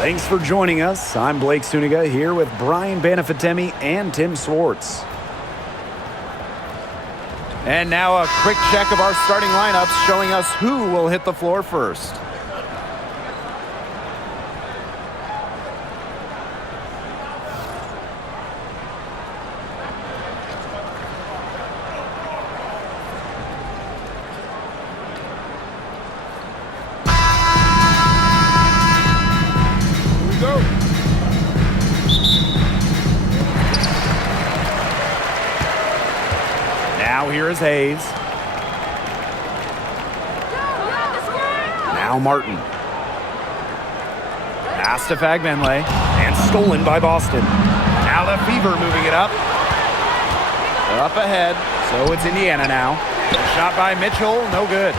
Thanks for joining us. I'm Blake Suniga here with Brian Banafitemi and Tim Swartz. And now a quick check of our starting lineups showing us who will hit the floor first. Now here is Hayes. Now Martin. Pass to Fagbenle. And stolen by Boston. Now the Fever moving it up. Up ahead. So it's Indiana now. Shot by Mitchell. No good.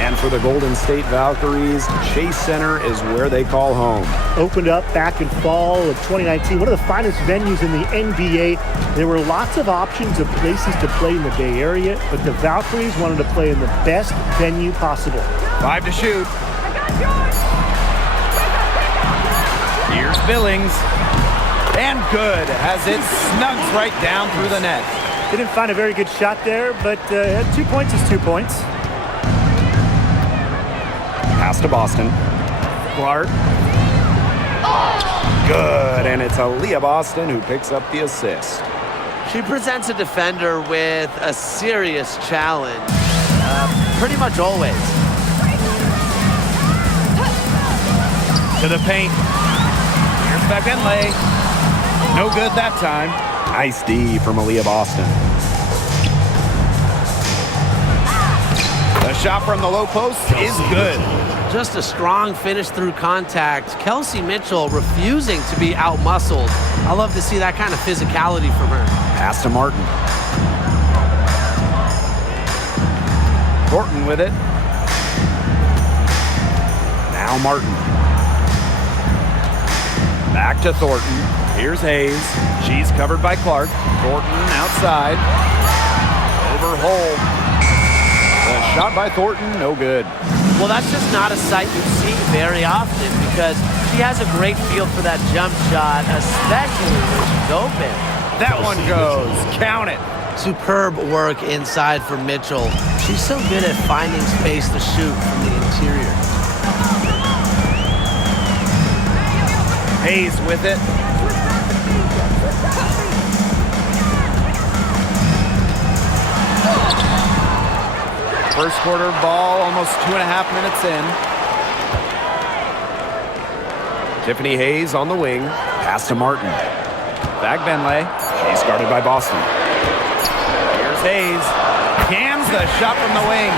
And for the Golden State Valkyries, Chase Center is where they call home. Opened up back in fall of 2019, one of the finest venues in the NBA. There were lots of options of places to play in the Bay Area, but the Valkyries wanted to play in the best venue possible. 5 to shoot. Here's Billings. And good as it snugs right down through the net. Didn't find a very good shot there, but 2 points is 2 points. Pass to Boston. Clark. Good, and it's Aaliyah Boston who picks up the assist. She presents a defender with a serious challenge, pretty much always. To the paint. Here's Fagbenle. No good that time. Nice D from Aaliyah Boston. The shot from the low post is good. Just a strong finish through contact. Kelsey Mitchell refusing to be out-muscled. I love to see that kind of physicality from her. Pass to Martin. Thornton with it. Now Martin. Back to Thornton. Here's Hayes. She's covered by Clark. Thornton outside. Over Hole. The shot by Thornton, no good. Well, that's just not a sight you see very often because she has a great feel for that jump shot, especially when she's open. That one goes. Count it. Superb work inside for Mitchell. She's so good at finding space to shoot from the interior. Hayes with it. First quarter ball, almost 2.5 minutes in. Tiffany Hayes on the wing. Pass to Martin. Fagbenle. She's guarded by Boston. Here's Hayes. Cams the shot from the wing.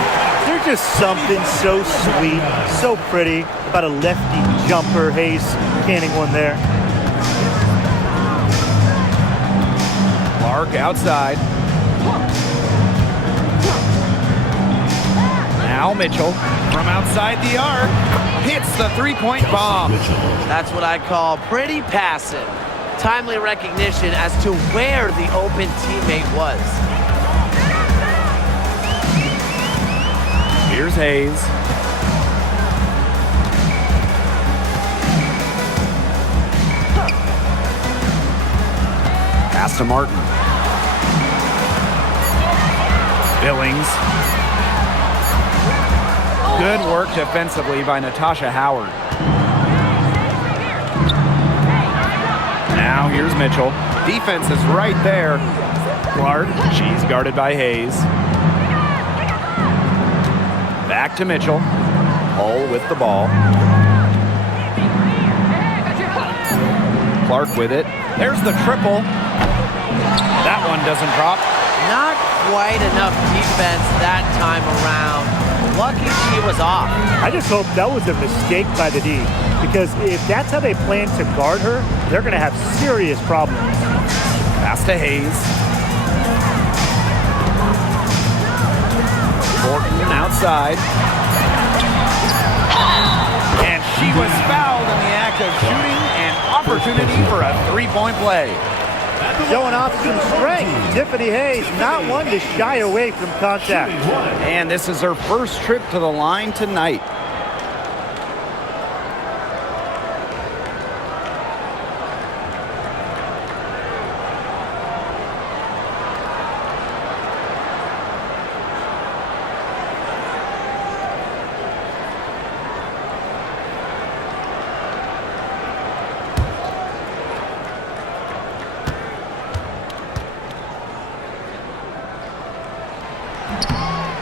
There's just something so sweet, so pretty about a lefty jumper. Hayes canning one there. Clark outside. Now Mitchell from outside the arc hits the three-point bomb. That's what I call pretty passive. Timely recognition as to where the open teammate was. Here's Hayes. Pass to Martin. Billings. Good work defensively by Natasha Howard. Now here's Mitchell. Defense is right there. Clark, she's guarded by Hayes. Back to Mitchell. Hull with the ball. Clark with it. There's the triple. That one doesn't drop. Not quite enough defense that time around. Lucky she was off. I just hope that was a mistake by the D, because if that's how they plan to guard her, they're going to have serious problems. Pass to Hayes. Thornton outside. And she was fouled in the act of shooting, an opportunity for a three-point play. Showing off some strength. Tiffany Hayes, not one to shy away from contact. And this is her first trip to the line tonight.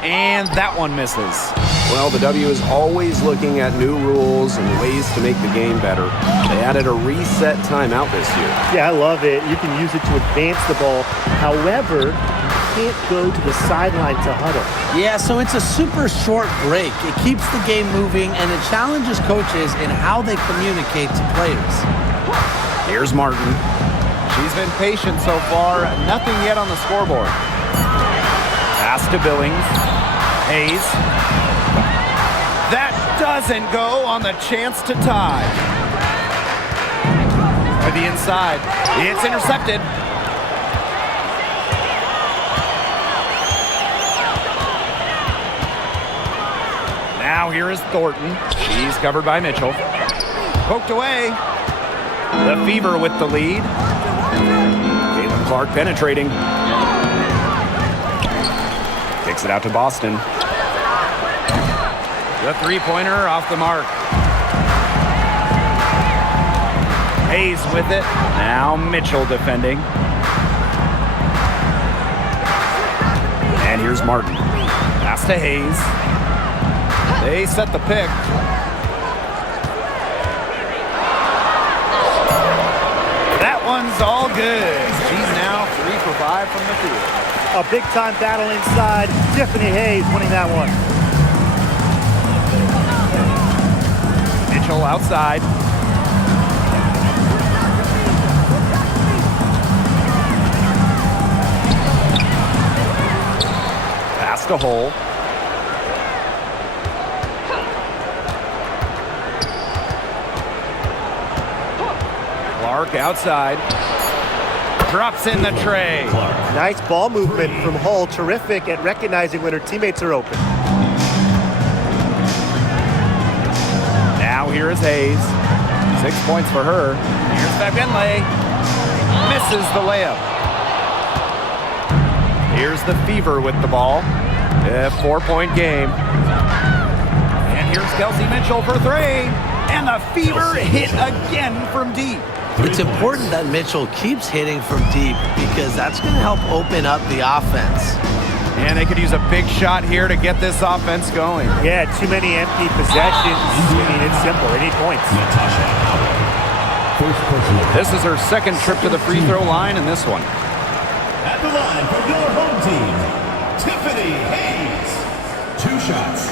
And that one misses. Well, the W is always looking at new rules and ways to make the game better. They added a reset timeout this year. Yeah, I love it. You can use it to advance the ball. However, you can't go to the sideline to huddle. Yeah, so it's a super short break. It keeps the game moving, and it challenges coaches in how they communicate to players. Here's Martin. She's been patient so far. Nothing yet on the scoreboard. Pass to Billings. Hayes. That doesn't go on the chance to tie. To the inside. It's intercepted. Now here is Thornton. She's covered by Mitchell. Poked away. The Fever with the lead. Clark penetrating. Kicks it out to Boston. The three-pointer off the mark. Hayes with it. Now Mitchell defending. And here's Martin. Pass to Hayes. They set the pick. That one's all good. She's now 3 for 5 from the field. A big-time battle inside. Tiffany Hayes winning that one. Mitchell outside. Pass to Hole. Clark outside. Drops in the tray. Nice ball movement from Hull. Terrific at recognizing when her teammates are open. Now here is Hayes. 6 points for her. Here's Fagenle. Misses the layup. Here's the Fever with the ball. A 4-point game. And here's Kelsey Mitchell for 3. And the Fever hit again from deep. It's important that Mitchell keeps hitting from deep because that's going to help open up the offense. And they could use a big shot here to get this offense going. Yeah, too many empty possessions. I mean, it's simple. They need points. This is her second trip to the free throw line in this one. At the line from your home team, Tiffany Hayes. 2 shots.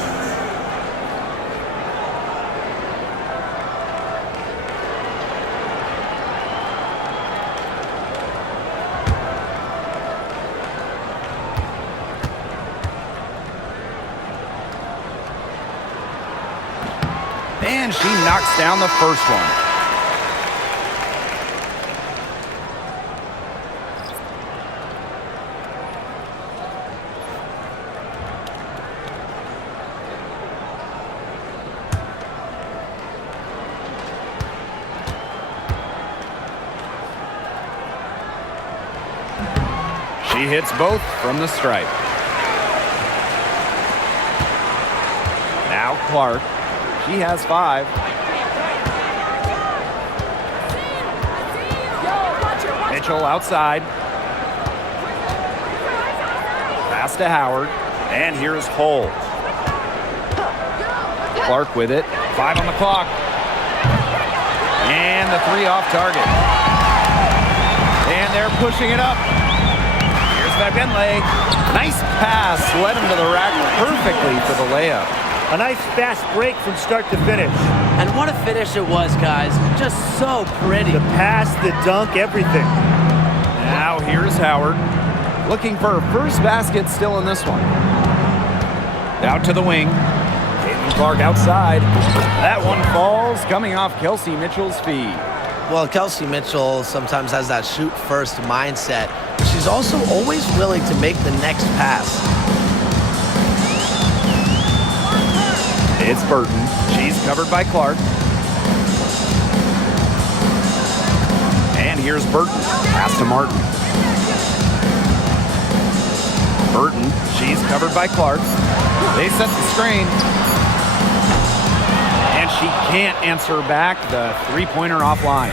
And she knocks down the first one. She hits both from the stripe. Now Clark. She has 5. Mitchell outside. Pass to Howard. And here's Hull. Clark with it. 5 on the clock. And the 3 off target. And they're pushing it up. Here's Fagenle. Nice pass. Led him to the rack perfectly for the layup. A nice fast break from start to finish. And what a finish it was, guys. Just so pretty. The pass, the dunk, everything. Now here's Howard. Looking for her first basket still in this one. Out to the wing. Caitlin Clark outside. That one falls, coming off Kelsey Mitchell's feet. Well, Kelsey Mitchell sometimes has that shoot-first mindset. She's also always willing to make the next pass. It's Burton. She's covered by Clark. And here's Burton. Pass to Martin. Burton. She's covered by Clark. They set the screen. And she can't answer back the three-pointer offline.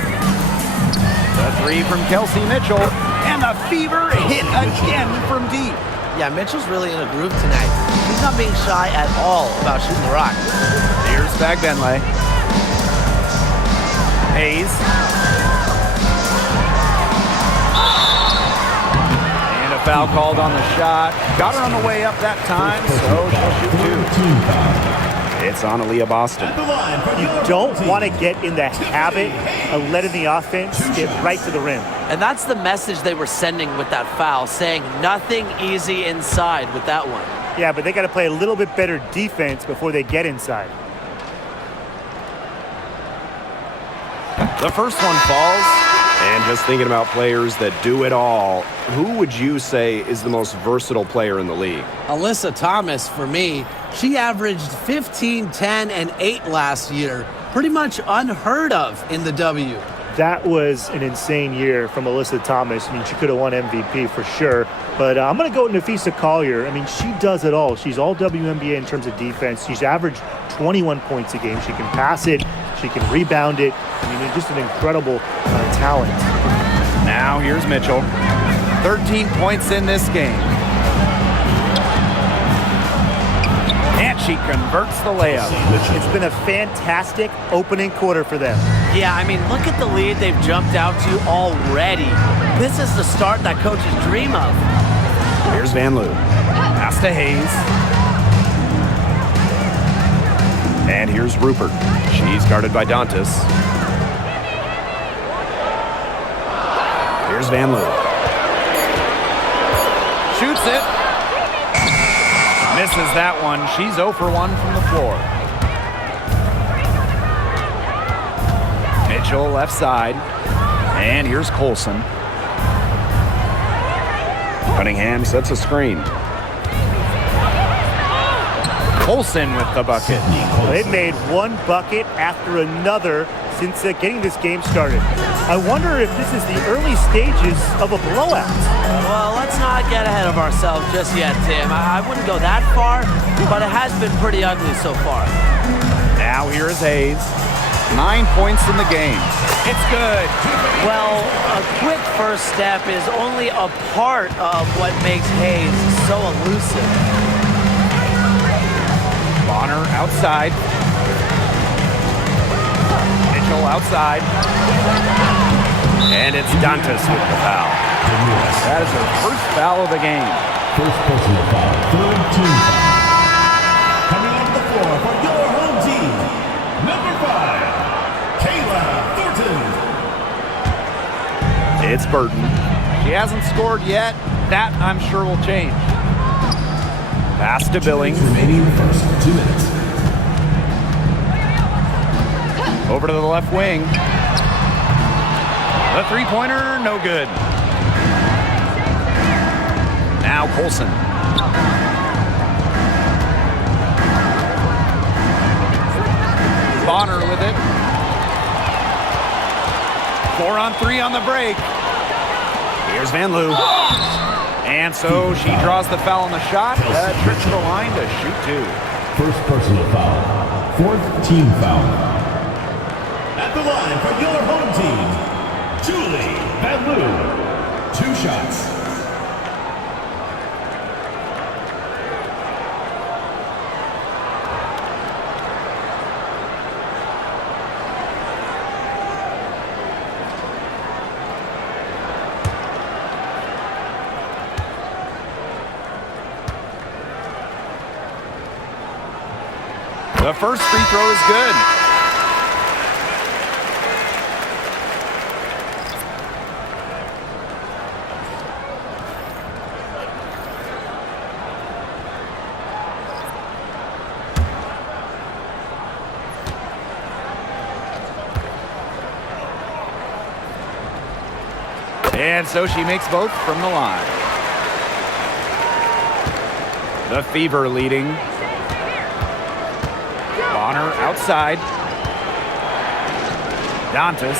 The 3 from Kelsey Mitchell. And the Fever hit again from deep. Yeah, Mitchell's really in a groove tonight. He's not being shy at all about shooting the rock. Here's Bagbenley. Hayes. And a foul called on the shot. Got her on the way up that time, so she'll shoot 2. It's on Aaliyah Boston. You don't want to get in the habit of letting the offense get right to the rim. And that's the message they were sending with that foul, saying nothing easy inside with that one. Yeah, but they got to play a little bit better defense before they get inside. The first one falls. And just thinking about players that do it all, who would you say is the most versatile player in the league? Alyssa Thomas, for me, she averaged 15, 10, and 8 last year. Pretty much unheard of in the W. That was an insane year from Alyssa Thomas. I mean, she could have won MVP for sure. But I'm going to go with Nafisa Collier. I mean, she does it all. She's all WNBA in terms of defense. She's averaged 21 points a game. She can pass it. She can rebound it. I mean, just an incredible talent. Now here's Mitchell. 13 points in this game. And she converts the layup. It's been a fantastic opening quarter for them. Yeah, I mean, look at the lead they've jumped out to already. This is the start that coaches dream of. Here's Van Loo. Pass to Hayes. And here's Rupert. She's guarded by Dantas. Here's Van Loo. Shoots it. Misses that one. She's 0 for 1 from the floor. Mitchell left side. And here's Colson. Cunningham sets a screen. Colson with the bucket. They've made one bucket after another since getting this game started. I wonder if this is the early stages of a blowout. Well, let's not get ahead of ourselves just yet, Tim. I wouldn't go that far, but it has been pretty ugly so far. Now here is Hayes. 9 points in the game. It's good. Well, a quick first step is only a part of what makes Hayes so elusive. Bonner outside. Mitchell outside. And it's Dantas with the foul. That is her first foul of the game. First personal foul, third team foul. Coming off the floor for your home team, number 5, Kayla Thornton. It's Burton. She hasn't scored yet. That, I'm sure, will change. Pass to Billings. Remaining in the first 2 minutes. Over to the left wing. The three-pointer, no good. Now Colson. Bonner with it. 4-on-3 on the break. Here's Van Loo. And so she draws the foul on the shot. Trips to the line to shoot 2. First personal foul, fourth team foul. At the line for your home team, Julie Van Loo. 2 shots. The first free throw is good. And so she makes both from the line. The Fever leading. Bonner outside. Dantas.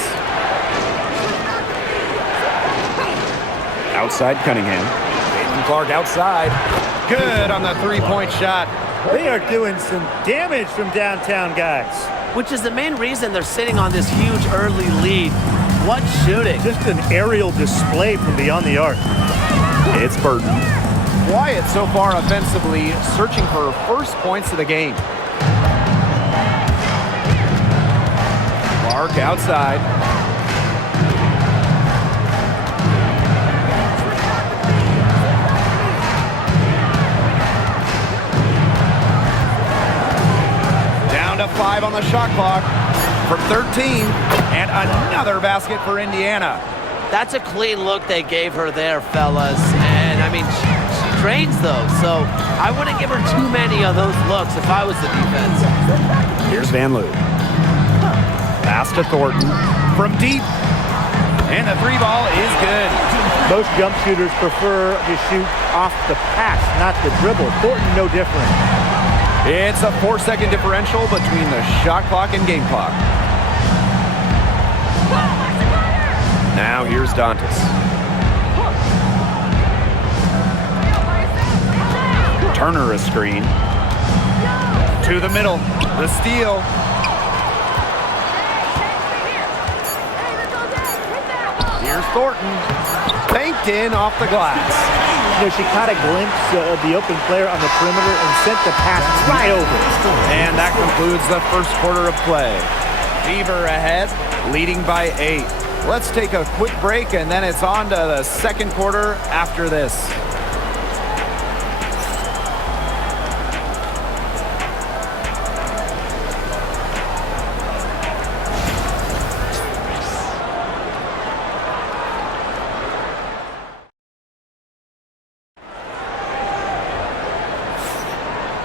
Outside Cunningham. Caitlin-Clark outside. Good on the three-point shot. They are doing some damage from downtown, guys. Which is the main reason they're sitting on this huge early lead. What shooting. Just an aerial display from beyond the arc. It's Burton. quiet so far offensively, searching for first points of the game. Clark outside. Down to 5 on the shot clock from 13, and another basket for Indiana. That's a clean look they gave her there, fellas. And, I mean, she trains those, so I wouldn't give her too many of those looks if I was the defense. Here's Van Loo. Pass to Thornton from deep, and the 3 ball is good. Most jump shooters prefer to shoot off the pass, not the dribble. Thornton, no different. It's a 4-second differential between the shot clock and game clock. Now here's Dantas. Turner a screen. To the middle. The steal. Here's Thornton. Banked in off the glass. You know, she caught a glimpse of the open player on the perimeter and sent the pass right over. And that concludes the first quarter of play. Fever ahead, leading by 8. Let's take a quick break, and then it's on to the second quarter after this.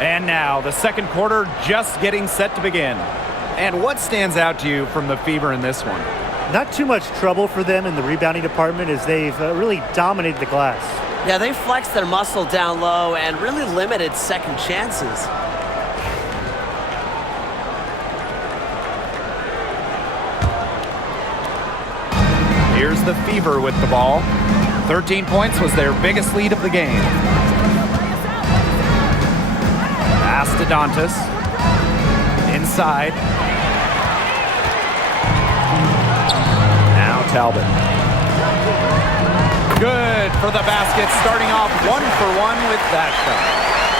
And now, the second quarter just getting set to begin. And what stands out to you from the Fever in this one? Not too much trouble for them in the rebounding department as they've really dominated the glass. Yeah, they flexed their muscle down low and really limited second chances. Here's the Fever with the ball. 13 points was their biggest lead of the game. Pass to Dantas. Inside. Now Talbot. Good for the basket, starting off 1-for-1 with that shot.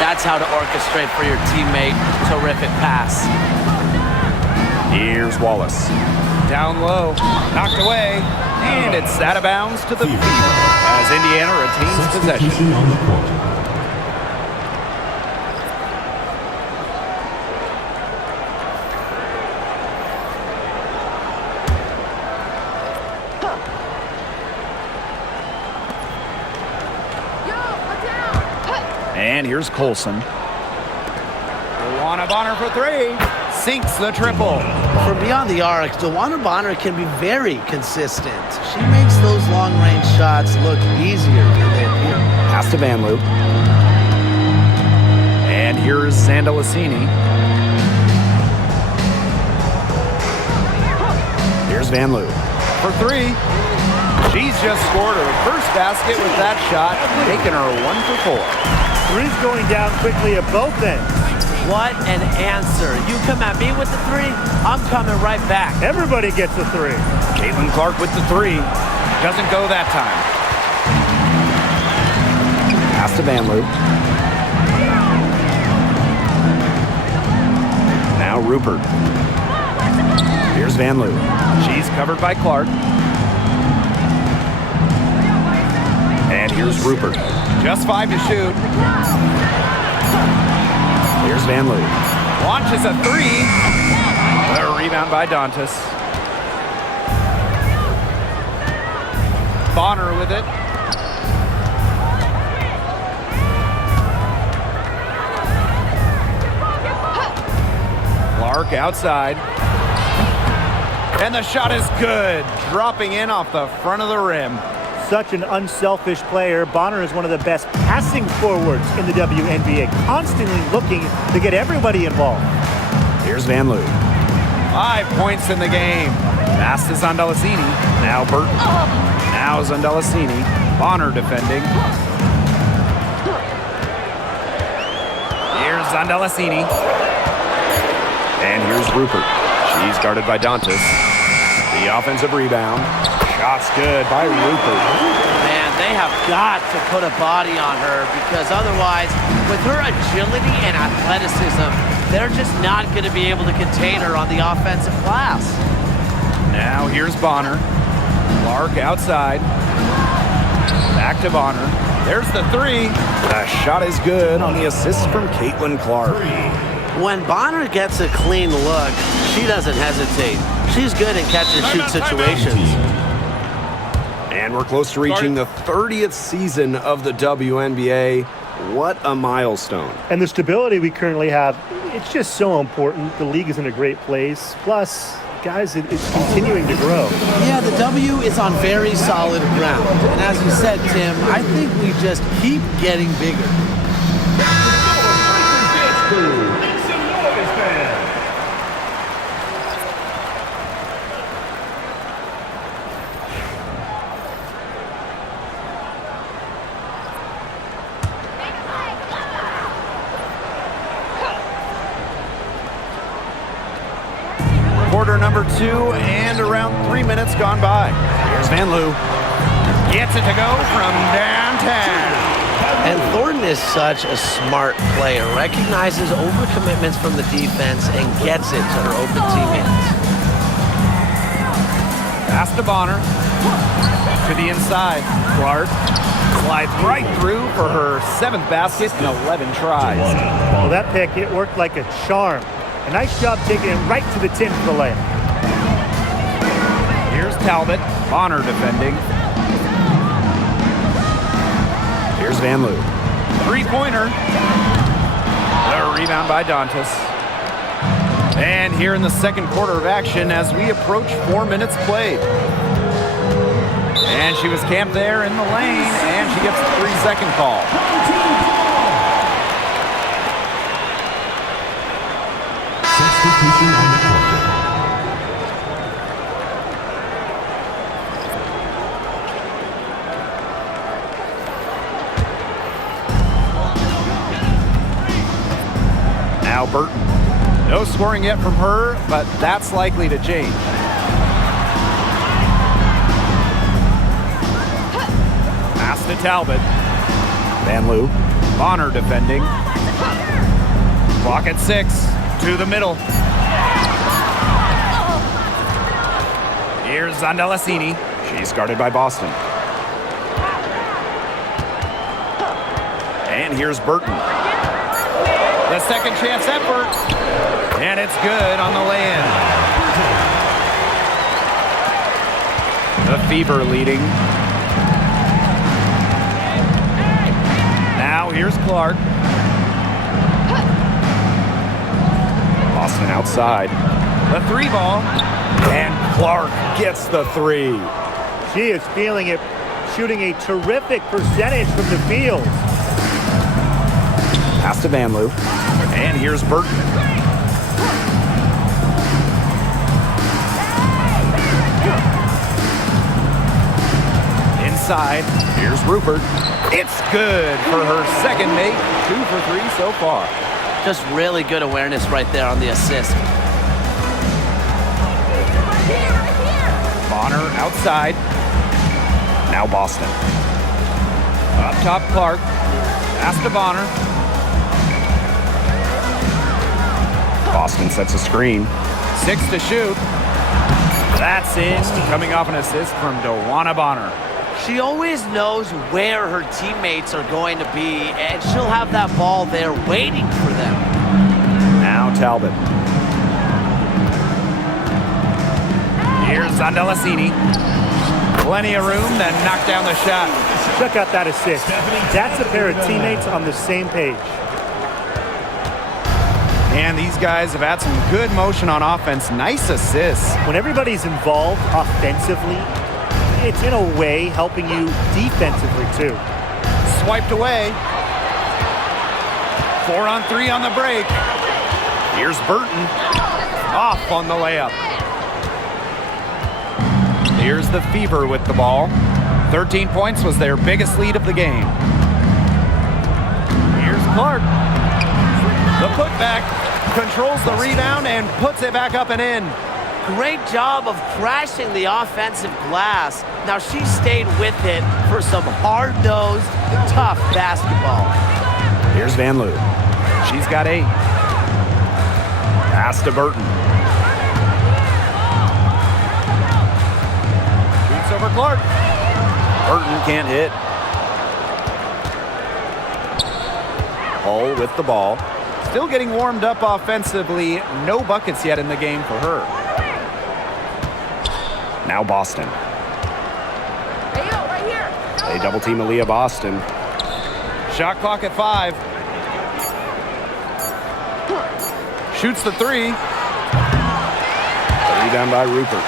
That's how to orchestrate for your teammate. Terrific pass. Here's Wallace. Down low, knocked away, and it's out of bounds to the Fever as Indiana retains possession. Substitution on the court. And here's Colson. DeWanna Bonner for 3. Sinks the triple. From beyond the arc, DeWanna Bonner can be very consistent. She makes those long-range shots look easier than they appear. Pass to Van Loo. And here's Sandalacini. Here's Van Loo. For 3. She's just scored her first basket with that shot, making her 1-for-4. Three's going down quickly at both ends. What an answer. You come at me with the 3, I'm coming right back. Everybody gets a 3. CaitlinClark with the 3. Doesn't go that time. Pass to Van Loo. Now Rupert. Here's Van Loo. She's covered by Clark. And here's Rupert. Just 5 to shoot. Here's Van Loo. Launches a 3. A rebound by Dantas. Bonner with it. Clark outside. And the shot is good. Dropping in off the front of the rim. Such an unselfish player. Bonner is one of the best passing forwards in the WNBA, constantly looking to get everybody involved. Here's Van Loo. 5 points in the game. Pass to Zandalacini. Now Burton. Now Zandalacini. Bonner defending. Here's Zandalacini. And here's Rupert. She's guarded by Dantas. The offensive rebound. Shot's good by Rupert. Man, they have got to put a body on her because otherwise, with her agility and athleticism, they're just not going to be able to contain her on the offensive glass. Now here's Bonner. Clark outside. Back to Bonner. There's the three. The shot is good on the assist from Caitlin-Clark. When Bonner gets a clean look, she doesn't hesitate. She's good in catch-and-shoot situations. And we're close to reaching the 30th season of the WNBA. What a milestone. And the stability we currently have, it's just so important. The league is in a great place. Plus, guys, it's continuing to grow. Yeah, the W is on very solid ground. And as you said, Tim, I think we just keep getting bigger. Quarter number 2 and around 3 minutes gone by. Here's Van Loo. Gets it to go from downtown. And Thornton is such a smart player. Recognizes overcommitments from the defense and gets it to her open teammates. Pass to Bonner. To the inside. Clark slides right through for her 7th basket in 11 tries. Well, that pick, it worked like a charm. A nice job taking it right to the tin for the layup. Here's Talbot. Bonner defending. Here's Van Loo. Three-pointer. The rebound by Dantas. And here in the second quarter of action as we approach 4 minutes played. And she was camped there in the lane, and she gets a 3-second call. Substitution on the court. Now Burton. No scoring yet from her, but that's likely to change. Pass to Talbot. Van Loo. Bonner defending. Clock at 6. To the middle. Here's Zandalasini. She's guarded by Boston. And here's Burton. The second chance effort. And it's good on the lay-in. The Fever leading. Now here's Clark. Boston outside. The 3-ball. And Clark gets the 3. She is feeling it, shooting a terrific percentage from the field. Pass to Van Loo. And here's Burton. Inside. Here's Rupert. It's good for her second make. 2 for 3 so far. Just really good awareness right there on the assist. Bonner outside. Now Boston. Up top, Clark. Pass to Bonner. Boston sets a screen. 6 to shoot. That's in. Coming off an assist from Dewana Bonner. She always knows where her teammates are going to be, and she'll have that ball there waiting for them. Now Talbot. Here's Zandalasini. Plenty of room to knock down the shot. Check out that assist. That's a pair of teammates on the same page. And these guys have had some good motion on offense. Nice assists. When everybody's involved offensively, it's in a way helping you defensively too. Swiped away. 4 on 3 on the break. Here's Burton. Off on the layup. Here's the Fever with the ball. 13 points was their biggest lead of the game. Here's Clark. The putback controls the rebound and puts it back up and in. Great job of crashing the offensive glass. Now she stayed with it for some hard-nosed, tough basketball. Here's Van Loo. She's got 8. Pass to Burton. Shoots over Clark. Burton can't hit. Hull with the ball. Still getting warmed up offensively. No buckets yet in the game for her. Now Boston. Right here. They double team Aaliyah Boston. Shot clock at 5. Shoots the 3. The rebound by Rupert.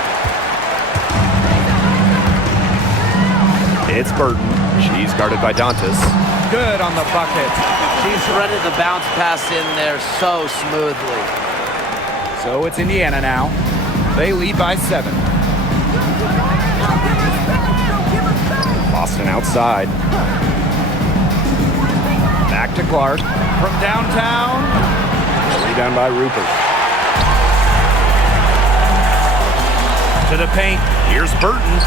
It's Burton. She's guarded by Dantas. Good on the bucket. She threaded the bounce pass in there so smoothly. So it's Indiana now. They lead by 7. Boston outside. Back to Clark. From downtown. Rebound by Rupert. To the paint. Here's Burton.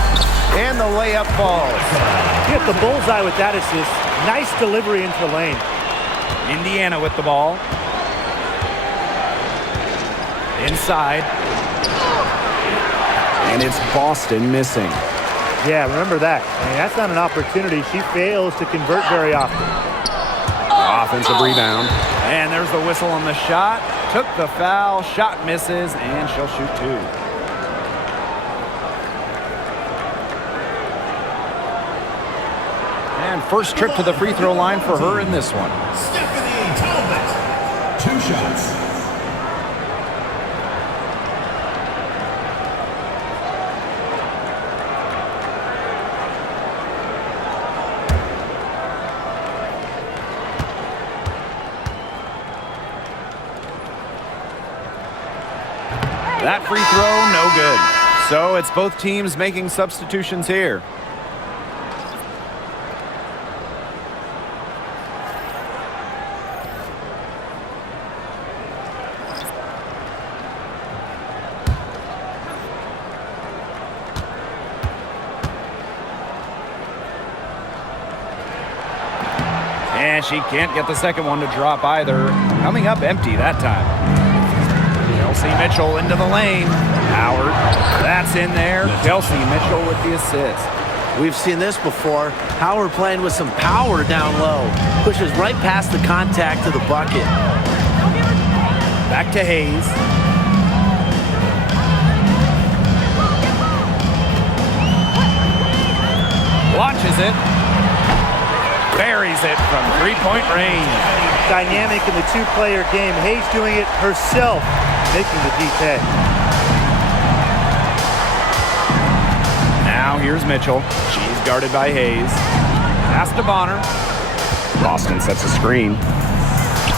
And the layup falls. Hit the bullseye with that assist. Nice delivery into the lane. Indiana with the ball. Inside. And it's Boston missing. Yeah, remember that. I mean, that's not an opportunity. She fails to convert very often. Offensive rebound. And there's the whistle on the shot. Took the foul. Shot misses. And she'll shoot 2. And first trip to the free throw line for her in this one. Stephanie Talbot. 2 shots. That free throw, no good. So it's both teams making substitutions here. And she can't get the second one to drop either. Coming up empty that time. Kelsey Mitchell into the lane. Howard, that's in there. Kelsey Mitchell with the assist. We've seen this before. Howard playing with some power down low. Pushes right past the contact to the bucket. Back to Hayes. Launches it. Buries it from three-point range. Dynamic in the 2-player game. Hayes doing it herself, making the deep head. Now here's Mitchell. She's guarded by Hayes. Pass to Bonner. Boston sets a screen.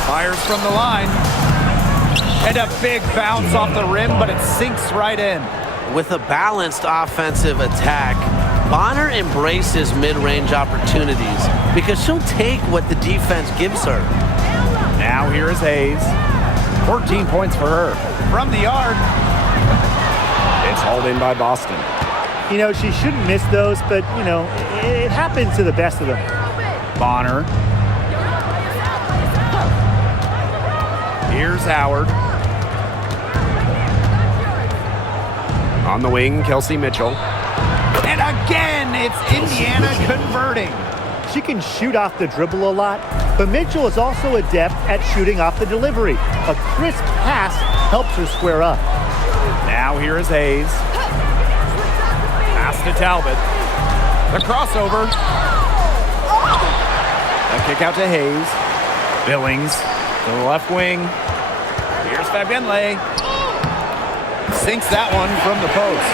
Fires from the line. And a big bounce off the rim, but it sinks right in. With a balanced offensive attack, Bonner embraces mid-range opportunities because she'll take what the defense gives her. Now here is Hayes. 14 points for her. From the yard. It's hauled in by Boston. You know, she shouldn't miss those, but, you know, it happens to the best of them. Bonner. Here's Howard. On the wing, Kelsey Mitchell. And again, it's Indiana converting. She can shoot off the dribble a lot, but Mitchell is also adept at shooting off the delivery. A crisp pass helps her square up. Now here is Hayes. Pass to Talbot. The crossover. A kick out to Hayes. Billings to the left wing. Here's Fabienle. Sinks that one from the post.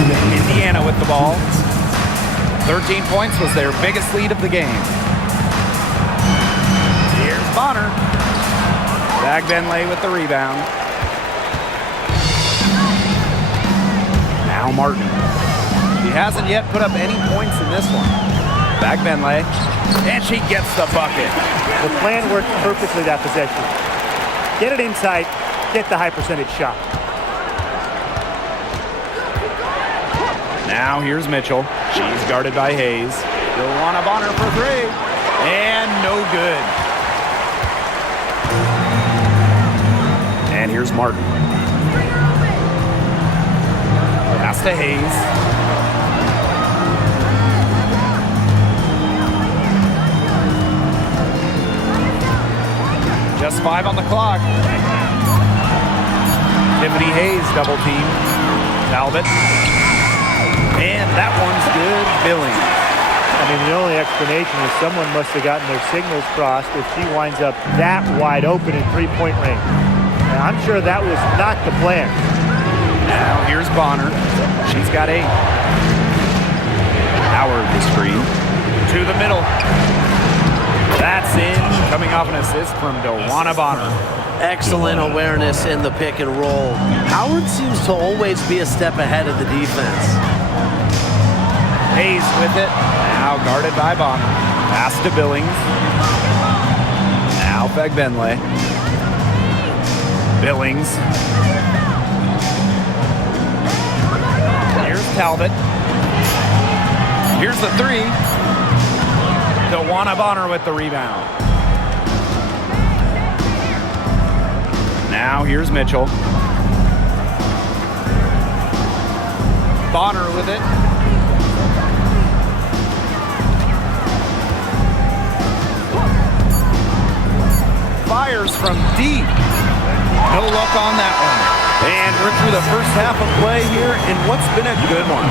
Indiana with the ball. 13 points was their biggest lead of the game. Here's Bonner. Fabienle with the rebound. Now Martin. She hasn't yet put up any points in this one. Back Benley. And she gets the bucket. The plan worked perfectly that possession. Get it inside, get the high percentage shot. Now here's Mitchell. She's guarded by Hayes. Joanna Bonner for three. And no good. And here's Martin. Pass to Hayes. Just 5 on the clock. Tiffany Hayes double team. Talbot. And that one's good. Billings. I mean, the only explanation is someone must have gotten their signals crossed if she winds up that wide open in three-point range. And I'm sure that was not the plan. Now here's Bonner. She's got 8. Howard the screen. To the middle. That's in. Coming off an assist from Joanna Bonner. Excellent awareness in the pick and roll. Howard seems to always be a step ahead of the defense. Hayes with it. Now guarded by Bonner. Pass to Billings. Now Fagbenle. Billings. Here's Talbot. Here's the 3. Joanna Bonner with the rebound. Now here's Mitchell. Bonner with it. Fires from deep. No luck on that one. And we're through the first half of play here in what's been a good one.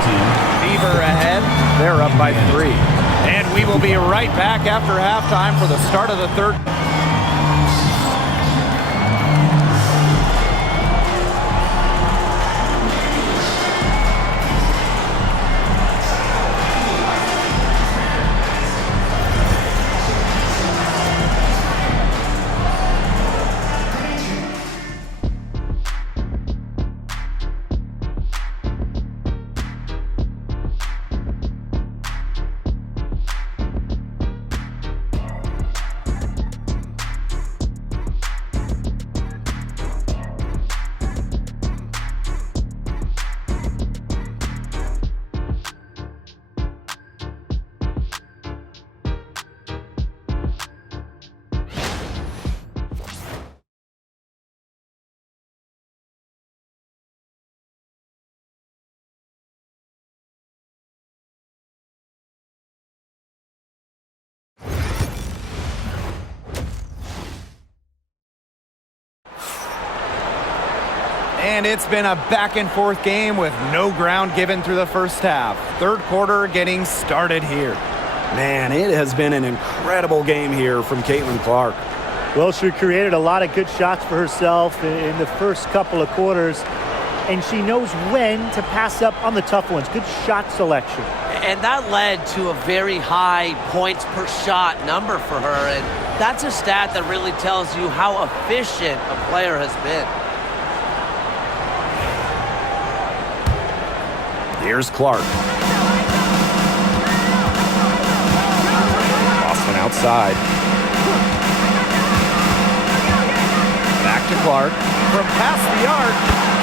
Fever ahead. They're up by 3. And we will be right back after halftime for the start of the third. And it's been a back-and-forth game with no ground given through the first half. Third quarter getting started here. Man, it has been an incredible game here from CaitlinClark. Well, she created a lot of good shots for herself in the first couple of quarters, and she knows when to pass up on the tough ones. Good shot selection. And that led to a very high points per shot number for her, and that's a stat that really tells you how efficient a player has been. Here's Clark. Boston outside. Back to Clark. From past the arc,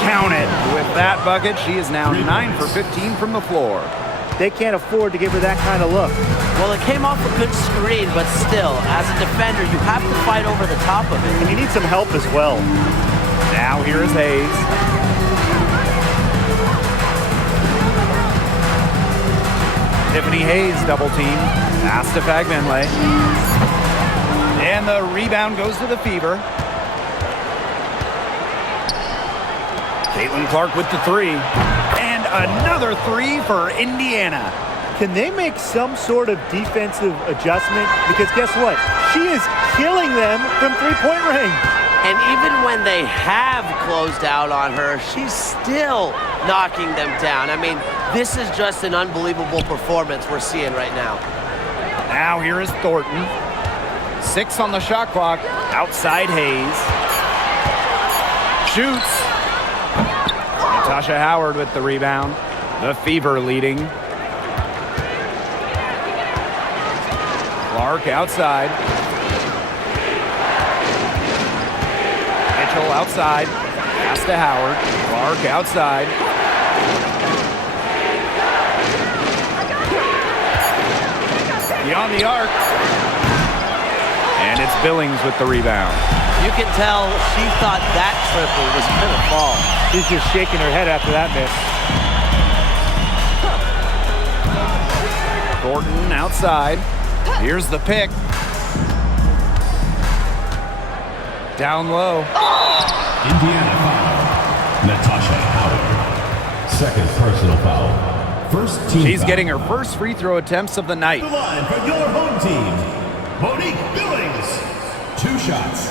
counted. With that bucket, she is now 9 for 15 from the floor. They can't afford to give her that kind of look. Well, it came off a good screen, but still, as a defender, you have to fight over the top of it. And you need some help as well. Now here is Hayes. Tiffany Hayes double team. Pass to Fagbenle. And the rebound goes to the Fever. CaitlinClark with the 3. And another 3 for Indiana. Can they make some sort of defensive adjustment? Because guess what? She is killing them from three-point range. And even when they have closed out on her, she's still knocking them down. I mean, this is just an unbelievable performance we're seeing right now. Now here is Thornton. 6 on the shot clock. Outside Hayes. Shoots. Natasha Howard with the rebound. The Fever leading. Clark outside. Mitchell outside. Pass to Howard. Clark outside. Beyond the arc. And it's Billings with the rebound. You can tell she thought that triple was going to fall. She's just shaking her head after that miss. Thornton outside. Here's the pick. Down low. Indiana foul. Natasha Howard. Second personal foul. First team She's foul. getting her first free throw attempts of the night. The line for your home team, Monique Billings. 2 shots.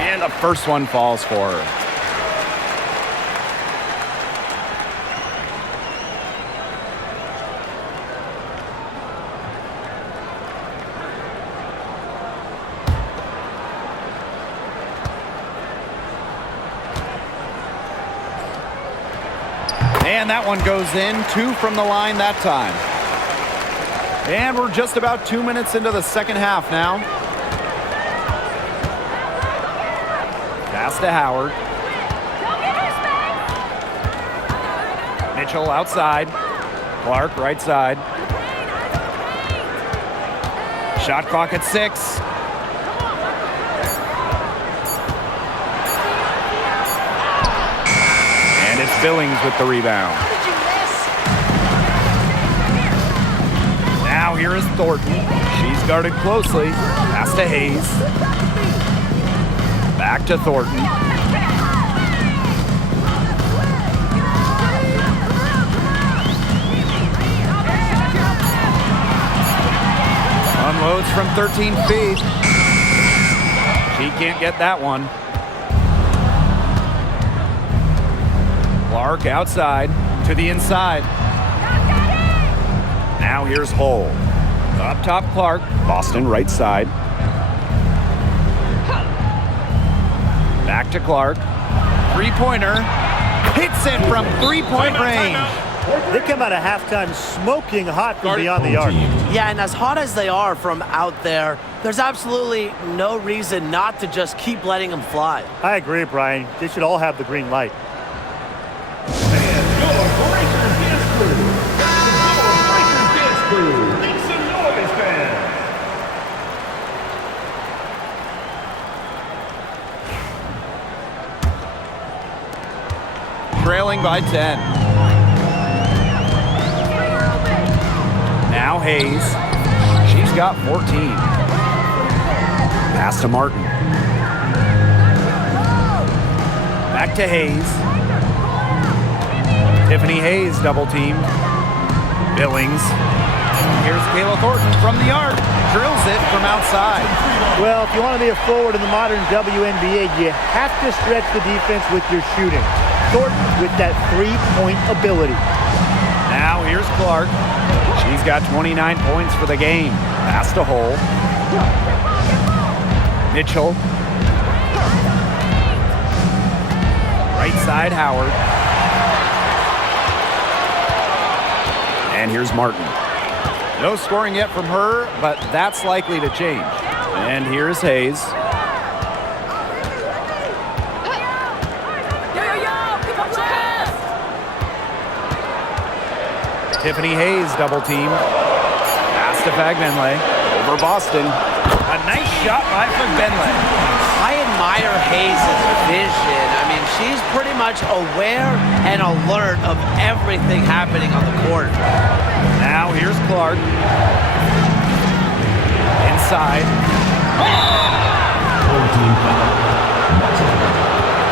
And the first one falls for her. And that one goes in. 2 from the line that time. And we're just about 2 minutes into the second half now. Pass to Howard. Mitchell outside. Clark right side. Shot clock at 6. And it's Billings with the rebound. Now here is Thornton. She's guarded closely. Pass to Hayes. Back to Thornton. Unloads from 13 feet. She can't get that one. Clark outside to the inside. Now here's Hull. Up top Clark. Boston right side. Back to Clark. Three-pointer. Hits it from three-point range. They come out of halftime smoking hot from beyond the arc. Yeah, and as hot as they are from out there, there's absolutely no reason not to just keep letting them fly. I agree, Brian. They should all have the green light. And your Breakers Dance Crew. Your Breakers Dance Crew. Make some noise, fans. Trailing by 10. Now Hayes. She's got 14. Pass to Martin. Back to Hayes. Tiffany Hayes double teamed. Billings. Here's Kayla Thornton from the arc. Drills it from outside. Well, if you want to be a forward in the modern WNBA, you have to stretch the defense with your shooting. Thornton with that three-point ability. Now here's Clark. She's got 29 points for the game. Pass to Hull. Mitchell. Right side Howard. And here's Martin. No scoring yet from her, but that's likely to change. And here's Hayes. Tiffany Hayes double team. Pass to Fagbenle. Over Boston. A nice shot by Fagbenle. I admire Hayes' vision. I mean, she's pretty much aware and alert of everything happening on the court. Now here's Clark. Inside. 14 foul.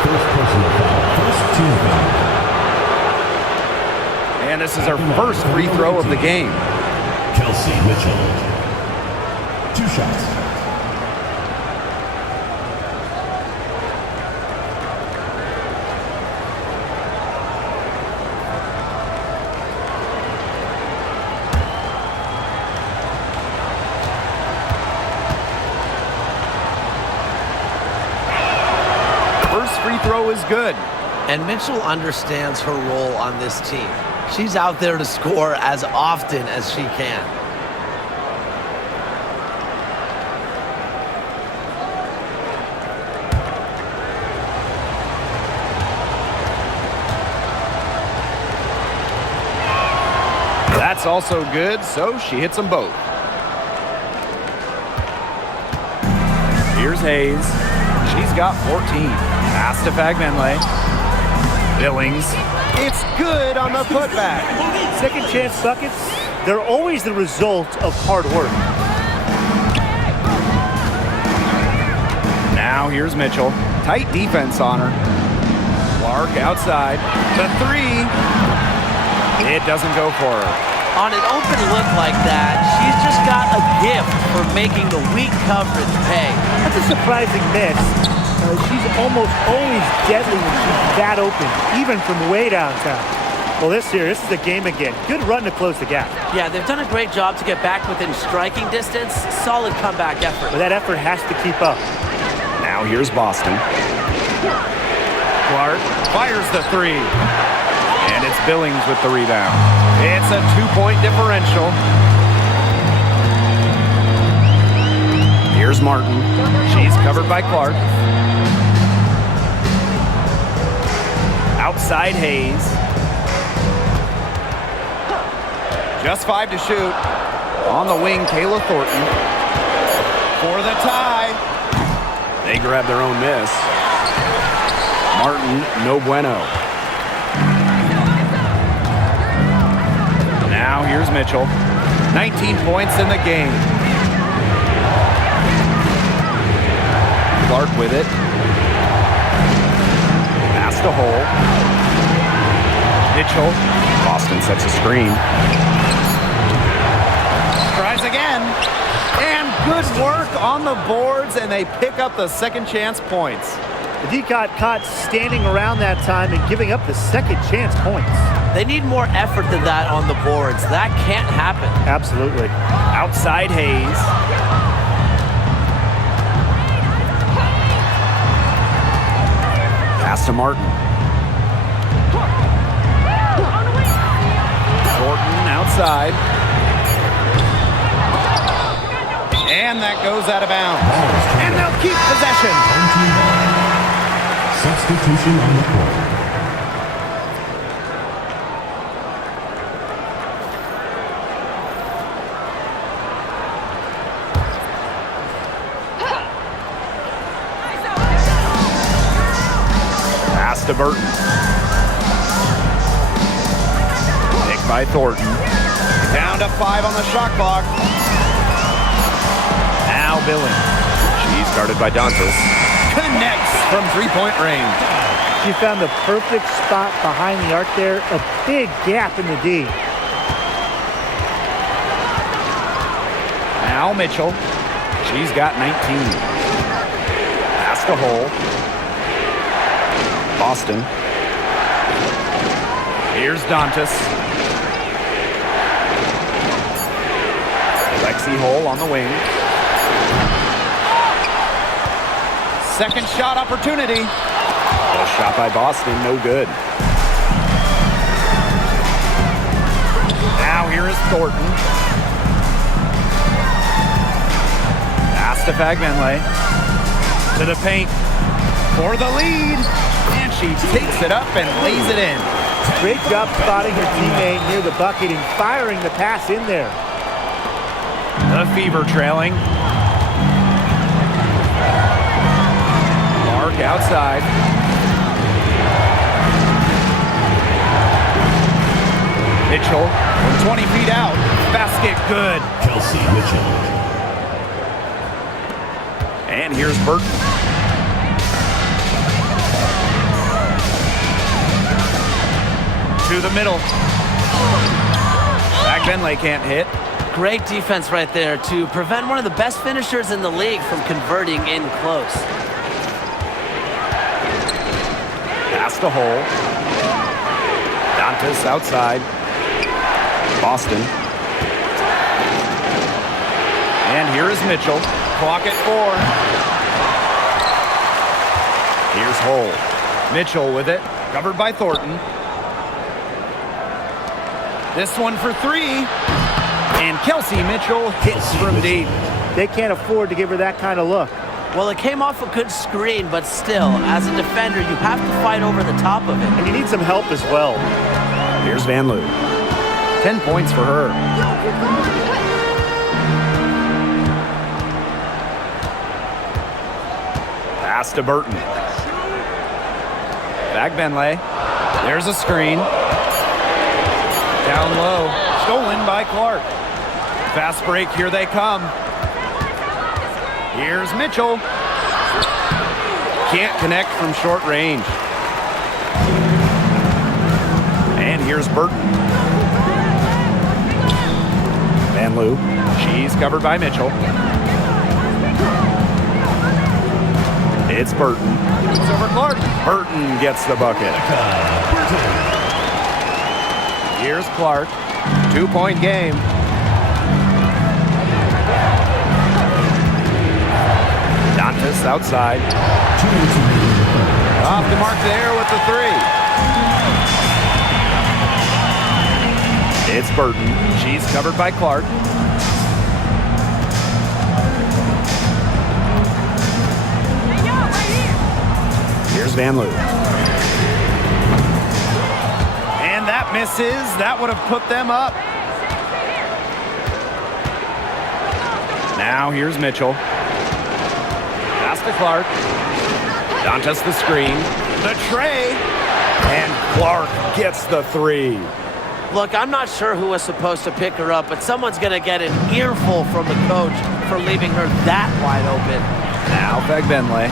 First personal foul. First team foul. And this is her first free throw of the game. Kelsey Mitchell. 2 shots. free throw is good. And Mitchell understands her role on this team. She's out there to score as often as she can. That's also good, so she hits them both. Here's Hayes. She's got 14. Pass to Fagbenle. Billings. It's good on the putback. Second chance buckets, they're always the result of hard work. Now here's Mitchell. Tight defense on her. Clark outside. The three. It doesn't go for her. On an open look like that, she's just got a gift for making the weak coverage pay. That's a surprising miss. She's almost always deadly when she's that open, even from way downtown. Well, this is the game again. Good run to close the gap. Yeah, they've done a great job to get back within striking distance. Solid comeback effort. But that effort has to keep up. Now here's Boston. Clark fires the three. And it's Billings with the rebound. It's a 2-point differential. Here's Martin. She's covered by Clark. Outside Hayes. Just 5 to shoot. On the wing, Kayla Thornton. For the tie. They grab their own miss. Martin, no bueno. Now here's Mitchell. 19 points in the game. Clark with it. Pass to Hole. Mitchell. Boston sets a screen. Tries again. And good work on the boards, and they pick up the second chance points. The D got caught standing around that time and giving up the second chance points. They need more effort than that on the boards. That can't happen. Absolutely. Outside Hayes. Pass to Martin. Thornton outside. And that goes out of bounds. And they'll keep possession. Substitution on the court. Pass to Burton. Picked by Thornton. Down to 5 on the shot clock. Now Billings. She's guarded by Dantas. Connects from 3-point range. She found the perfect spot behind the arc there. A big gap in the D. Now Mitchell. She's got 19. Pass to Hole. Boston. Here's Dantas. Lexi Hole on the wing. Second shot opportunity. A shot by Boston, no good. Now here is Thornton. Pass to Fagbenle. To the paint. For the lead. And she takes it up and lays it in. Great job spotting her teammate near the bucket and firing the pass in there. The Fever trailing. Clark outside. Mitchell from 20 feet out. Basket good. Kelsey Mitchell. And here's Burton. To the middle. Fagbenle can't hit. Great defense right there to prevent one of the best finishers in the league from converting in close. Pass to Hole. Dantas outside. Boston. And here is Mitchell. Clock at 4. Here's Hole. Mitchell with it, covered by Thornton. This one for three. And Kelsey Mitchell hits from deep. They can't afford to give her that kind of look. Well, it came off a good screen, but still, as a defender, you have to fight over the top of it. And you need some help as well. Here's Van Loo. 10 points for her. Pass to Burton. Back Benley. There's a screen. Down low. Stolen by Clark. Fast break. Here they come. Here's Mitchell. Can't connect from short range. And here's Burton. Van Loo. She's covered by Mitchell. It's Burton. It's over Clark. Burton gets the bucket. Here's Clark. 2-point game. Dantas outside. Off the mark there with the three. It's Burton. She's covered by Clark. Here's Van Loo. And that misses. That would have put them up. Now here's Mitchell. Pass to Clark. Dantas the screen. The tray. And Clark gets the three. Look, I'm not sure who was supposed to pick her up, but someone's going to get an earful from the coach for leaving her that wide open. Now Peg Benley.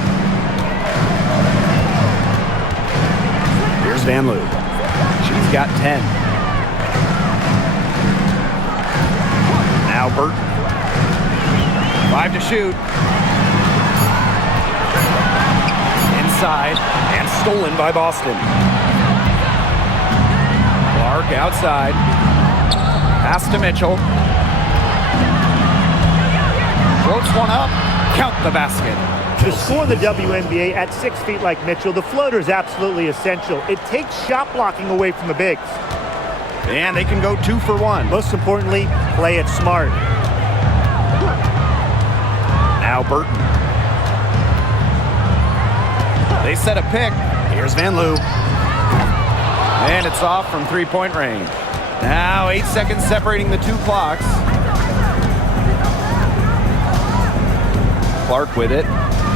Here's Van Loo. She's got 10. Now Burton. 5 to shoot. Inside and stolen by Boston. Clark outside. Pass to Mitchell. Floats one up. Count the basket. To score in the WNBA at 6 feet like Mitchell, the floater is absolutely essential. It takes shot blocking away from the bigs. And they can go 2 for 1. Most importantly, play it smart. Now Burton. They set a pick. Here's Van Loo. And it's off from 3-point range. Now 8 seconds separating the two clocks. Clark with it.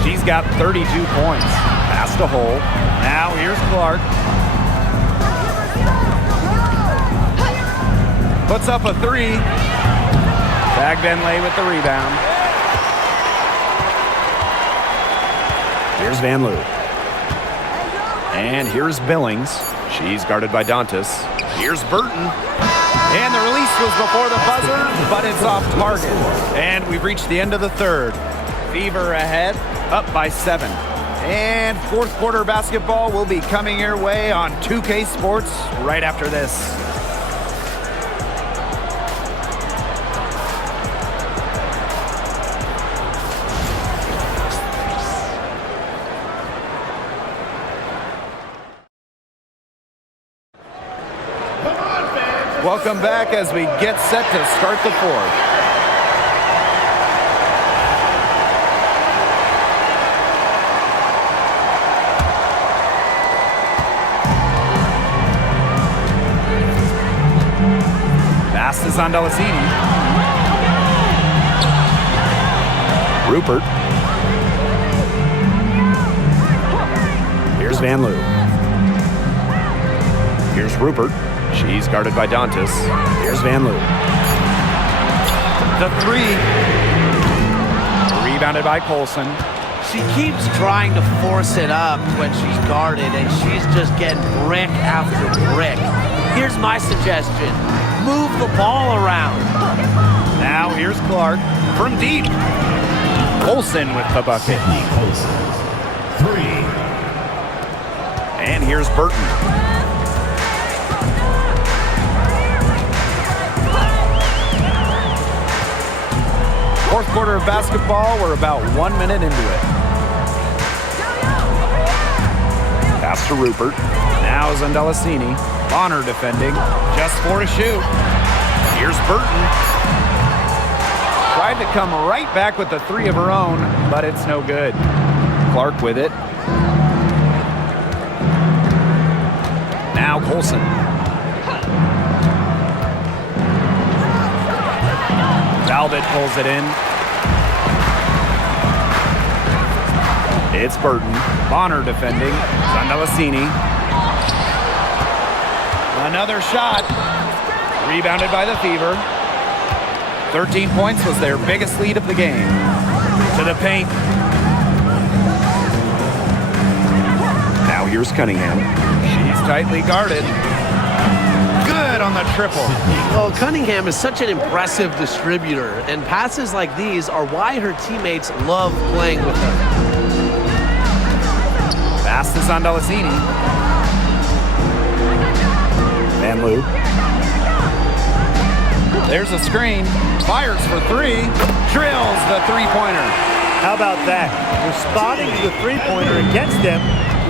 She's got 32 points. Pass to Hole. Now here's Clark. Puts up a three. Bag Benley with the rebound. Here's Van Loo. And here's Billings. She's guarded by Dantas. Here's Burton. And the release was before the buzzer, but it's off target. And we've reached the end of the third. Fever ahead, up by 7. And fourth quarter basketball will be coming your way on 2K Sports right after this. Welcome back as we get set to start the fourth. Pass is on Delasini. Rupert. Here's Van Loo. Here's Rupert. She's guarded by Dantas. Here's Van Loo. The three. Rebounded by Colson. She keeps trying to force it up when she's guarded, and she's just getting brick after brick. Here's my suggestion. Move the ball around. Now here's Clark from deep. Colson with the bucket. Colson. 3. And here's Burton. Fourth quarter of basketball, we're about 1 minute into it. Pass to Rupert. Now Zandalasini. Bonner defending. Just 4 to shoot. Here's Burton. Tried to come right back with the 3 of her own, but it's no good. Clark with it. Now Colson. Talbot pulls it in. It's Burton. Bonner defending. Zandalasini. Another shot. Rebounded by the Fever. 13 points was their biggest lead of the game. To the paint. Now here's Cunningham. She's tightly guarded. Good on the triple. Well, Cunningham is such an impressive distributor, and passes like these are why her teammates love playing with her. Pass to Zandalasini. Van Loo. There's a screen. Fires for 3. Drills the three-pointer. How about that? Responding to the three-pointer against them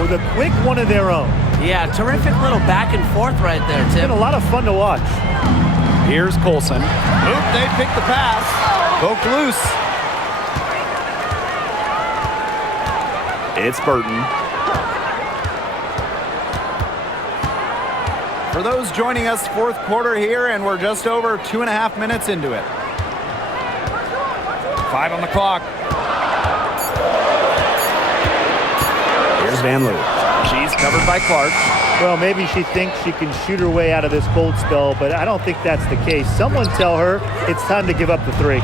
with a quick one of their own. Yeah, terrific little back and forth right there, It's been Tim. a lot of fun to watch. Here's Colson. Oop, they picked the pass. Poked loose. It's Burton. For those joining us, 4th quarter here, and we're just over 2.5 minutes into it. 5 on the clock. Here's Van Loo. She's covered by Clark. Well, maybe she thinks she can shoot her way out of this cold spell, but I don't think that's the case. Someone tell her it's time to give up the 3.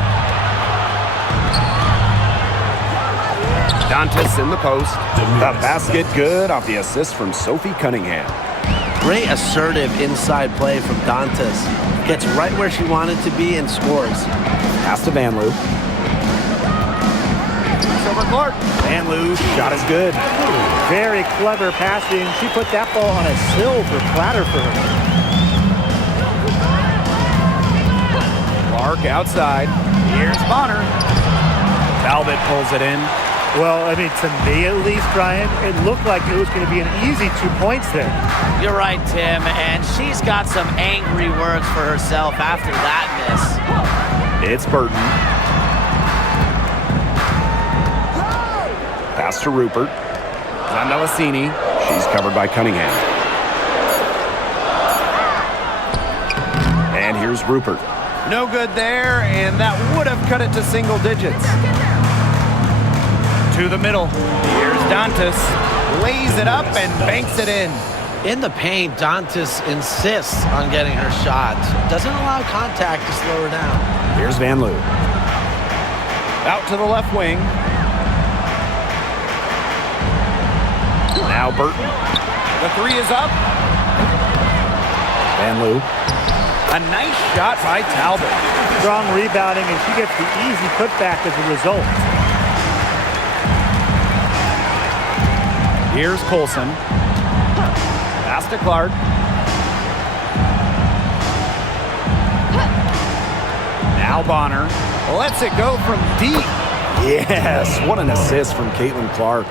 Dantas in the post. The basket good off the assist from Sophie Cunningham. Great assertive inside play from Dantas. Gets right where she wanted to be and scores. Pass to Van Loo. Over Clark. Van Loo, shot is good. Very clever passing. She put that ball on a silver platter for her. Clark outside. Here's Bonner. Talbot pulls it in. Well, I mean, to me at least, Brian, it looked like it was going to be an easy 2 points there. You're right, Tim, and she's got some angry words for herself after that miss. It's Burton. Pass to Rupert. Zandalasini. She's covered by Cunningham. And here's Rupert. No good there, and that would have cut it to single digits. To the middle. Here's Dantas. Lays it up and banks it in. In the paint, Dantas insists on getting her shot. Doesn't allow contact to slow her down. Here's Van Loo. Out to the left wing. Now Burton. The 3 is up. Van Loo. A nice shot by Talbot. Strong rebounding, and she gets the easy putback as a result. Here's Colson. Pass to Clark. Now Bonner lets it go from deep. Yes, what an assist from CaitlinClark.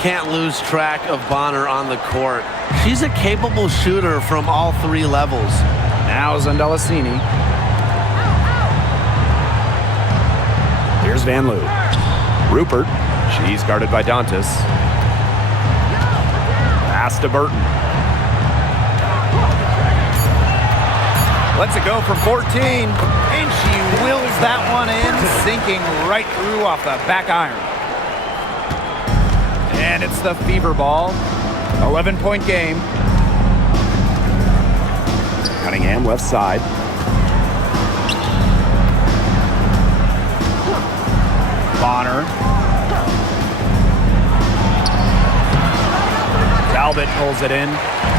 Can't lose track of Bonner on the court. She's a capable shooter from all 3 levels. Now Zandalasini. Here's Van Loo. Rupert. She's guarded by Dantas. Pass to Burton. Lets it go from 14. And she wills that one in, sinking right through off the back iron. And it's the Fever ball. 11-point game. Cunningham left side. Bonner. Talbot pulls it in.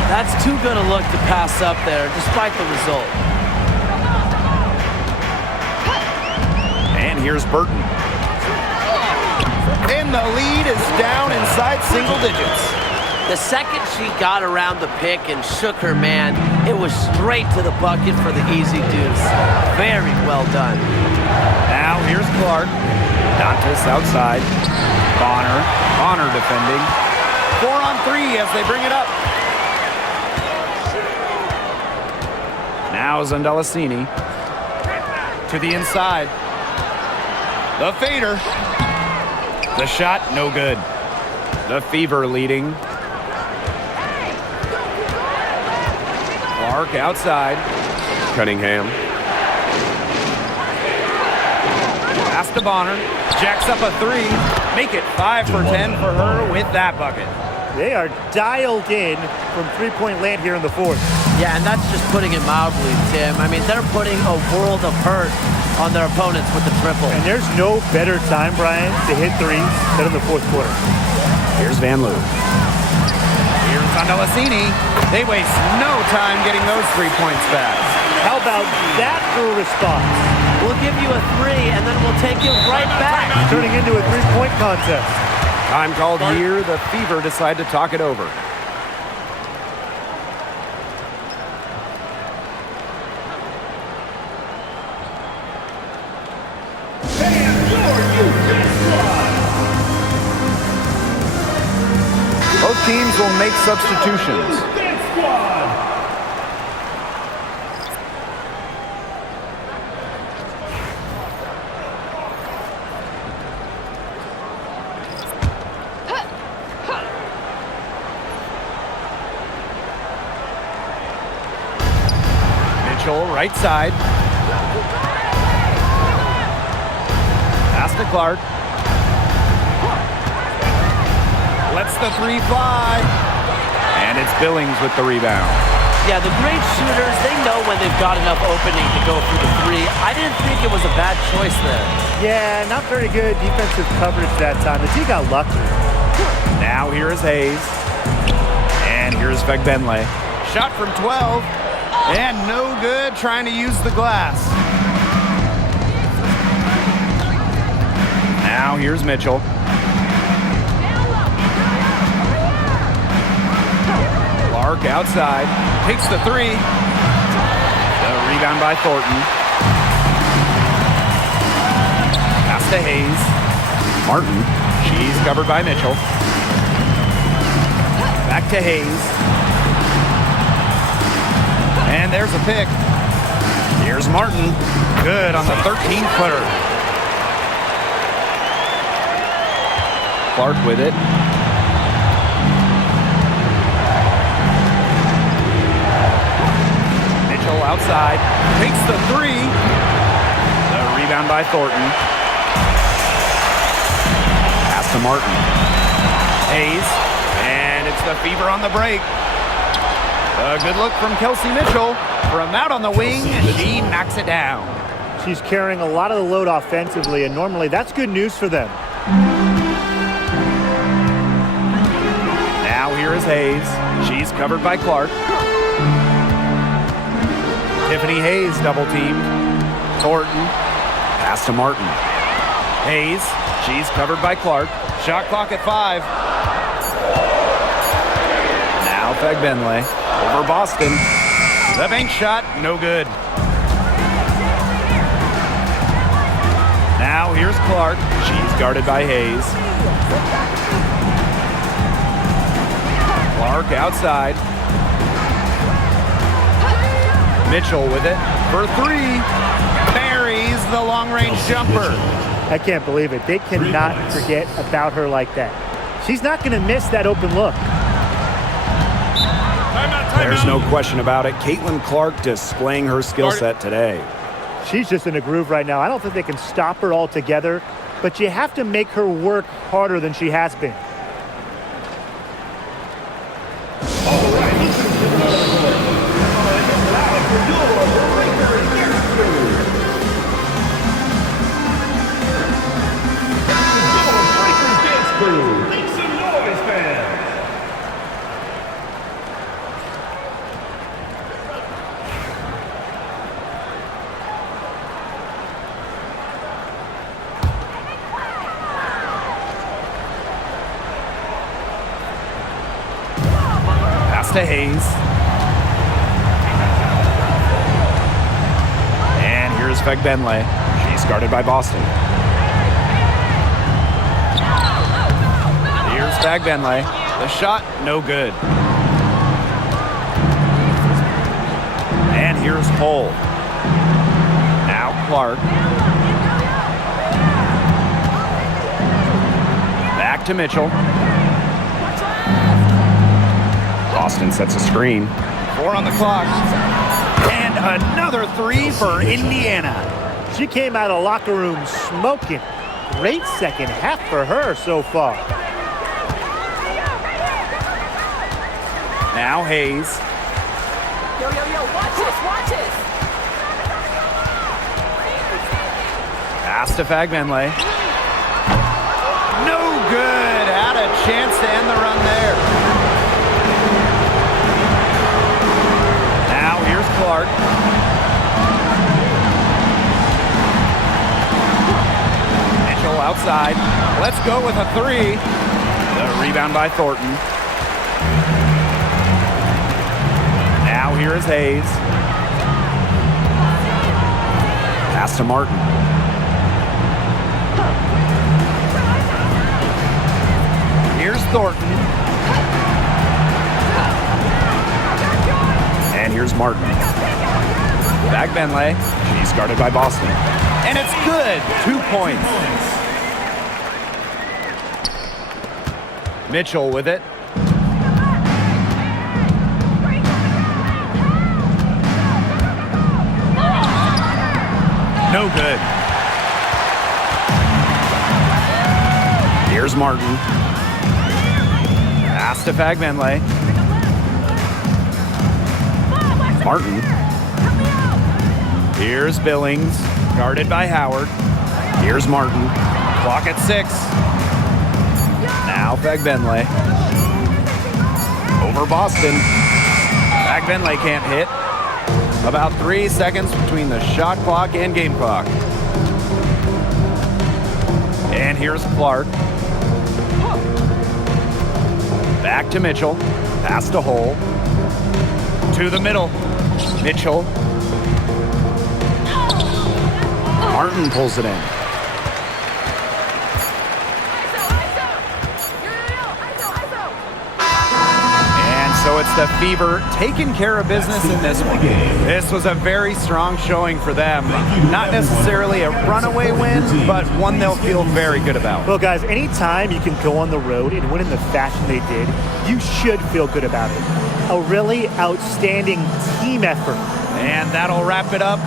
That's too good a look to pass up there, despite the result. And here's Burton. And the lead is down inside single digits. The second she got around the pick and shook her man, it was straight to the bucket for the easy deuce. Very well done. Now here's Clark. Dantas outside. Bonner defending. 4-on-3 as they bring it up. Now Zondelasini to the inside. The fader. The shot, no good. The Fever leading. Clark outside. Cunningham. Pass to Bonner. Jacks up a three. Make it 5 for 10 for her with that bucket. They are dialed in from three-point land here in the fourth. Yeah, and that's just putting it mildly, Tim. I mean, they're putting a world of hurt on their opponents with the triple. And there's no better time, Brian, to hit threes than in the fourth quarter. Here's Van Loo. Here's Zondelasini. They waste no time getting those 3 points back. How about that for a response? We'll give you a three, and then we'll take you right back. Turning into a three-point contest. Time called here. The Fever decide to talk it over. Both teams will make substitutions. Right side. Pass to Clark. Lets the three fly. And it's Billings with the rebound. Yeah, the great shooters, they know when they've got enough opening to go through the three. I didn't think it was a bad choice there. Yeah, not very good defensive coverage that time. The team got lucky. Now here is Hayes. And here's Fegbenle. Shot from 12. And no good, trying to use the glass. Now here's Mitchell. Clark outside, takes the three. The rebound by Thornton. Pass to Hayes. Martin, she's covered by Mitchell. Back to Hayes. And there's a pick. Here's Martin. Good on the 13-footer. Clark with it. Mitchell outside. Takes the three. The rebound by Thornton. Pass to Martin. Hayes. And it's the Fever on the break. A good look from Kelsey Mitchell. From out on the wing, she knocks it down. She's carrying a lot of the load offensively, and normally that's good news for them. Now here is Hayes. She's covered by Clark. Tiffany Hayes double teamed. Thornton. Pass to Martin. Hayes. She's covered by Clark. Shot clock at 5. Now Fegbenle. Over Boston. The bank shot, no good. Now here's Clark. She's guarded by Hayes. Clark outside. Mitchell with it for three. Buries the long-range jumper. I can't believe it. They cannot forget about her like that. She's not going to miss that open look. There's no question about it. Caitlin Clark displaying her skill set today. She's just in a groove right now. I don't think they can stop her altogether, but you have to make her work harder than she has been. To Hayes. And here's Fegbenle. She's guarded by Boston. Here's Fegbenle. The shot, no good. And here's Hull. Now Clark. Back to Mitchell. Boston sets a screen. 4 on the clock. And another 3 for Indiana. She came out of locker room smoking. Great second half for her so far. Now Hayes. Yo, watch this. Pass to Fagbenle. No good. Had a chance to end the run there. Now here's Clark. Mitchell outside. Let's go with a 3. The rebound by Thornton. Now here is Hayes. Pass to Martin. Here's Thornton. And here's Martin. Fagbenle. She's guarded by Boston. And it's good. 2 points. Mitchell with it. No good. Here's Martin. Pass to Fagbenle. Martin. Here's Billings. Guarded by Howard. Here's Martin. Clock at 6. Now Fagbenle. Over Boston. Fagbenle can't hit. About 3 seconds between the shot clock and game clock. And here's Clark. Back to Mitchell. Pass to Hull. To the middle. Mitchell. Martin pulls it in. So it's the Fever taking care of business in this one. This was a very strong showing for them. Not necessarily a runaway win, but one they'll feel very good about. Well, guys, anytime you can go on the road and win in the fashion they did, you should feel good about it. A really outstanding team effort. And that'll wrap it up